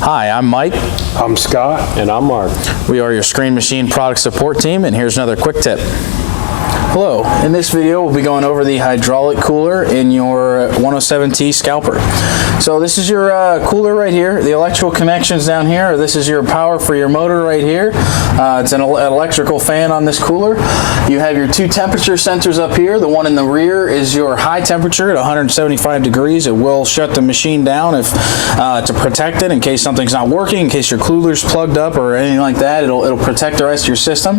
Hi, I'm Mike. I'm Scott. And I'm Mark. We are your Screen Machine product support team, and here's another quick tip. Hello, in this video we'll be going over the hydraulic cooler in your 107T scalper. So this is your cooler right here, the electrical connections down here. This is your power for your motor right here. It's an electrical fan on this cooler. You have your two temperature sensors up here. The one in the rear is your high temperature at 175 degrees. It will shut the machine down if to protect it in case something's not working, in case your cooler's plugged up or anything like that. It'll protect the rest of your system.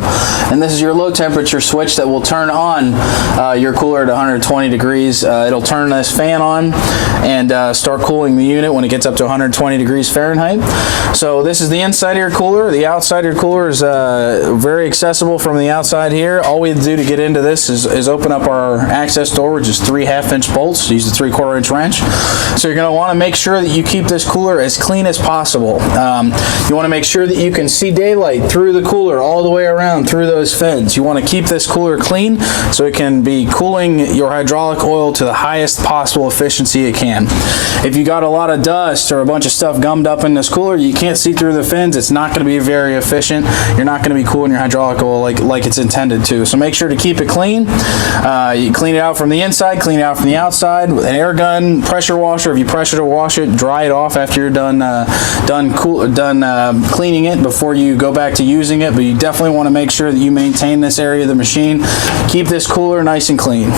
And this is your low temperature switch that will turn on your cooler at 120 degrees. It'll turn this fan on and start cooling the unit when it gets up to 120 degrees Fahrenheit. So this is the inside of your cooler. The outside of your cooler is very accessible from the outside here. All we do to get into this is open up our access door, which is 3 1/2-inch bolts. Use the 3/4 inch wrench. So you're going to want to make sure that you keep this cooler as clean as possible. You want to make sure that you can see daylight through the cooler all the way around through those fins. You want to keep this cooler clean so it can be cooling your hydraulic oil to the highest possible efficiency it can. If you got a lot of dust or a bunch of stuff gummed up in this cooler, you can't see through the fins, it's not going to be very efficient. You're not going to be cooling your hydraulic oil like it's intended to. So make sure to keep it clean. You clean it out from the inside, clean it out from the outside with an air gun, pressure washer. If you pressure to wash it, dry it off after you're done cleaning it before you go back to using it. But you definitely want to make sure that you maintain this area of the machine. Keep this cooler nice and clean.